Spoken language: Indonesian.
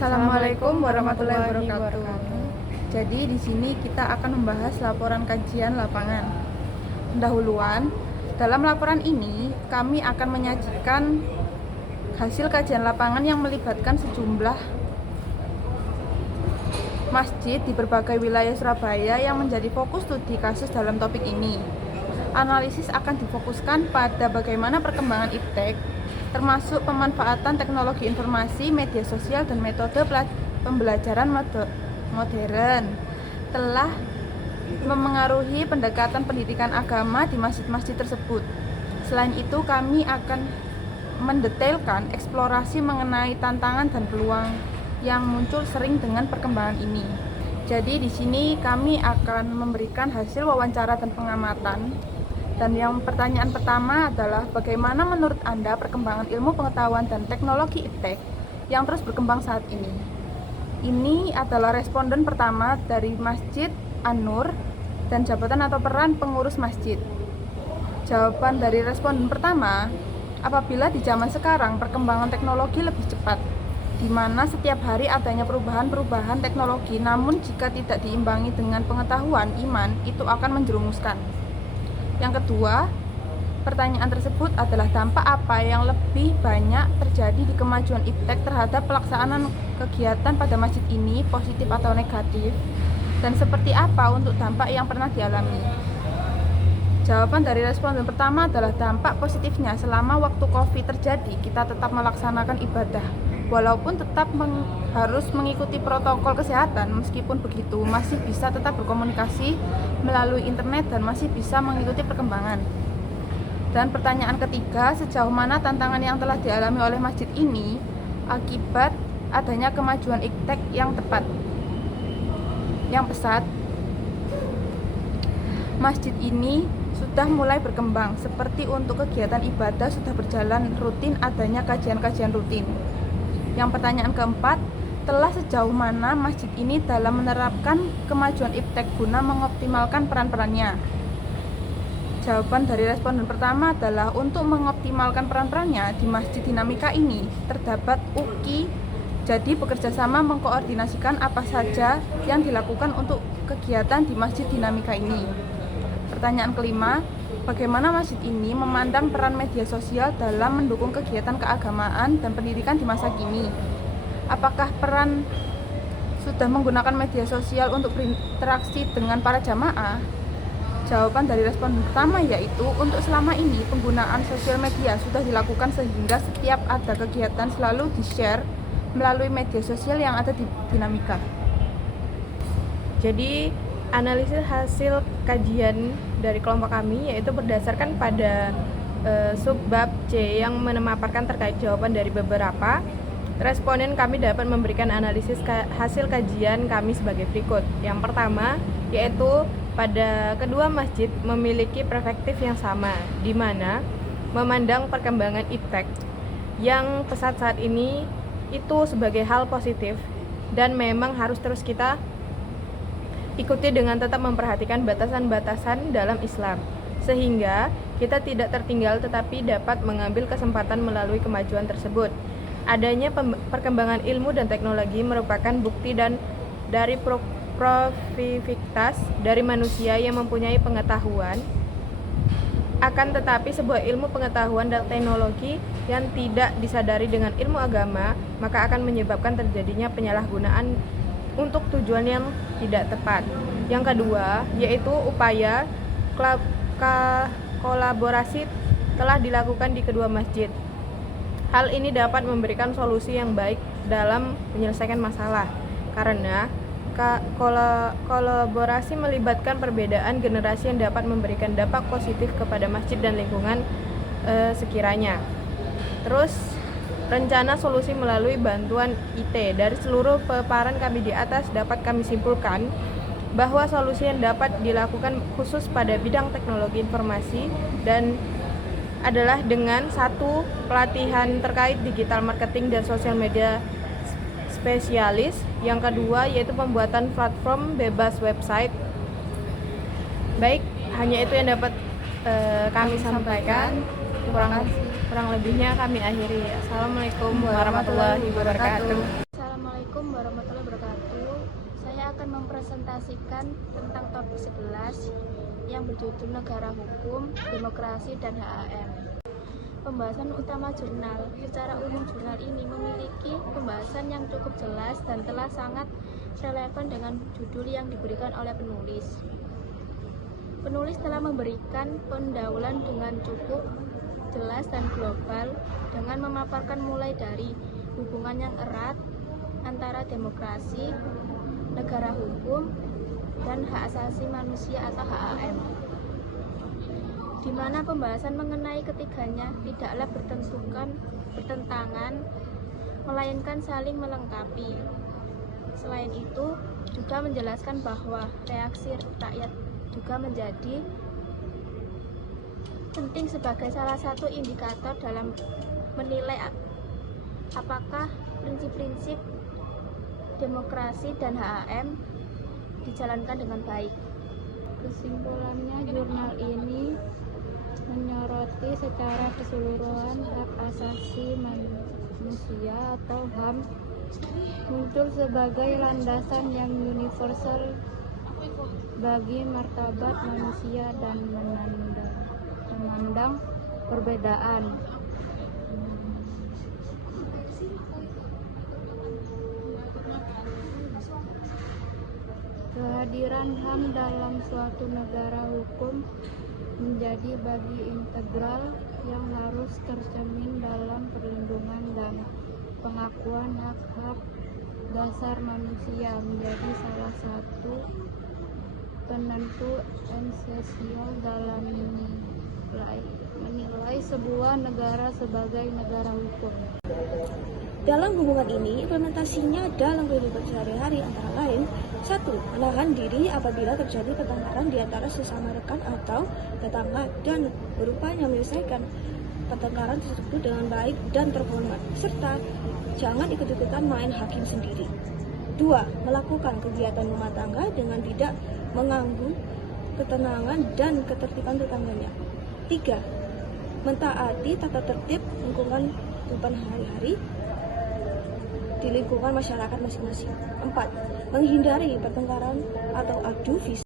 Assalamualaikum warahmatullahi wabarakatuh. Jadi di sini kita akan membahas laporan kajian lapangan. Pendahuluan, dalam laporan ini kami akan menyajikan hasil kajian lapangan yang melibatkan sejumlah masjid di berbagai wilayah Surabaya yang menjadi fokus studi kasus dalam topik ini. Analisis akan difokuskan pada bagaimana perkembangan iptek, termasuk pemanfaatan teknologi informasi, media sosial, dan metode pembelajaran modern telah memengaruhi pendekatan pendidikan agama di masjid-masjid tersebut. Selain itu, kami akan mendetailkan eksplorasi mengenai tantangan dan peluang yang muncul sering dengan perkembangan ini. Jadi di sini kami akan memberikan hasil wawancara dan pengamatan. Dan yang pertanyaan pertama adalah bagaimana menurut Anda perkembangan ilmu pengetahuan dan teknologi iptek yang terus berkembang saat ini? Ini adalah responden pertama dari Masjid An-Nur dan jabatan atau peran pengurus masjid. Jawaban dari responden pertama, apabila di zaman sekarang perkembangan teknologi lebih cepat, di mana setiap hari adanya perubahan-perubahan teknologi, namun jika tidak diimbangi dengan pengetahuan, iman, itu akan menjerumuskan. Yang kedua, pertanyaan tersebut adalah dampak apa yang lebih banyak terjadi di kemajuan iptek terhadap pelaksanaan kegiatan pada masjid ini, positif atau negatif, dan seperti apa untuk dampak yang pernah dialami. Jawaban dari responden pertama adalah dampak positifnya. Selama waktu COVID terjadi, kita tetap melaksanakan ibadah, walaupun tetap harus mengikuti protokol kesehatan. Meskipun begitu, masih bisa tetap berkomunikasi melalui internet dan masih bisa mengikuti perkembangan. Dan pertanyaan ketiga, sejauh mana tantangan yang telah dialami oleh masjid ini akibat adanya kemajuan iptek yang tepat, yang pesat. Masjid ini sudah mulai berkembang, seperti untuk kegiatan ibadah sudah berjalan rutin, adanya kajian-kajian rutin. Yang pertanyaan keempat, telah sejauh mana masjid ini dalam menerapkan kemajuan iptek guna mengoptimalkan peran-perannya? Jawaban dari responden pertama adalah untuk mengoptimalkan peran-perannya di Masjid Dinamika ini terdapat UKI, jadi bekerjasama mengkoordinasikan apa saja yang dilakukan untuk kegiatan di Masjid Dinamika ini. Pertanyaan kelima, bagaimana masjid ini memandang peran media sosial dalam mendukung kegiatan keagamaan dan pendidikan di masa kini? Apakah peran sudah menggunakan media sosial untuk berinteraksi dengan para jamaah? Jawaban dari respon pertama yaitu untuk selama ini penggunaan sosial media sudah dilakukan sehingga setiap ada kegiatan selalu di-share melalui media sosial yang ada di Dinamika. Jadi analisis hasil kajian dari kelompok kami yaitu berdasarkan pada subbab C yang memaparkan terkait jawaban dari beberapa responden. Kami dapat memberikan analisis hasil kajian kami sebagai berikut. Yang pertama yaitu pada kedua masjid memiliki perspektif yang sama, di mana memandang perkembangan iptek yang pesat saat ini itu sebagai hal positif dan memang harus terus kita ikuti dengan tetap memperhatikan batasan-batasan dalam Islam, sehingga kita tidak tertinggal tetapi dapat mengambil kesempatan melalui kemajuan tersebut. Adanya perkembangan ilmu dan teknologi merupakan bukti dan dari profivitas dari manusia yang mempunyai pengetahuan. Akan tetapi sebuah ilmu pengetahuan dan teknologi yang tidak disadari dengan ilmu agama, maka akan menyebabkan terjadinya penyalahgunaan untuk tujuan yang tidak tepat. Yang kedua, yaitu upaya kolaborasi telah dilakukan di kedua masjid. Hal ini dapat memberikan solusi yang baik dalam menyelesaikan masalah, karena kolaborasi melibatkan perbedaan generasi yang dapat memberikan dampak positif kepada masjid dan lingkungan sekiranya. Terus rencana solusi melalui bantuan IT. Dari seluruh paparan kami di atas dapat kami simpulkan bahwa solusi yang dapat dilakukan khusus pada bidang teknologi informasi dan adalah dengan satu, pelatihan terkait digital marketing dan sosial media spesialis. Yang kedua yaitu pembuatan platform bebas website. Baik, hanya itu yang dapat kami sampaikan. Kurang lebihnya kami akhiri. Assalamualaikum warahmatullahi wabarakatuh. Assalamualaikum Assalamualaikum warahmatullahi wabarakatuh. Saya akan mempresentasikan tentang topik 11 yang berjudul Negara Hukum, Demokrasi, dan HAM. Pembahasan utama jurnal. Secara umum jurnal ini memiliki pembahasan yang cukup jelas dan telah sangat relevan dengan judul yang diberikan oleh penulis. Penulis telah memberikan pendahuluan dengan cukup jelas dan global dengan memaparkan mulai dari hubungan yang erat antara demokrasi, negara hukum, dan hak asasi manusia atau HAM, di mana pembahasan mengenai ketiganya tidaklah bertentangan, melainkan saling melengkapi. Selain itu, juga menjelaskan bahwa reaksi rakyat juga menjadi penting sebagai salah satu indikator dalam menilai apakah prinsip-prinsip demokrasi dan HAM dijalankan dengan baik. Kesimpulannya, jurnal ini menyoroti secara keseluruhan hak asasi manusia atau HAM muncul sebagai landasan yang universal bagi martabat manusia dan memandang perbedaan. Kehadiran HAM dalam suatu negara hukum menjadi bagi integral yang harus tercermin dalam perlindungan dan pengakuan hak-hak dasar manusia, menjadi salah satu penentu esensial dalam menilai sebuah negara sebagai negara hukum. Dalam hubungan ini, implementasinya dalam kehidupan sehari-hari antara lain: 1. Menahan diri apabila terjadi pertengkaran di antara sesama rekan atau tetangga dan berupaya menyelesaikan pertengkaran tersebut dengan baik dan terhormat, serta jangan ikut-ikutan main hakim sendiri. 2. Melakukan kegiatan rumah tangga dengan tidak mengganggu ketenangan dan ketertiban tetangganya. 3. Mentaati tata tertib lingkungan kehidupan hari-hari di lingkungan masyarakat masing-masing. 4. Menghindari pertengkaran atau adu fisik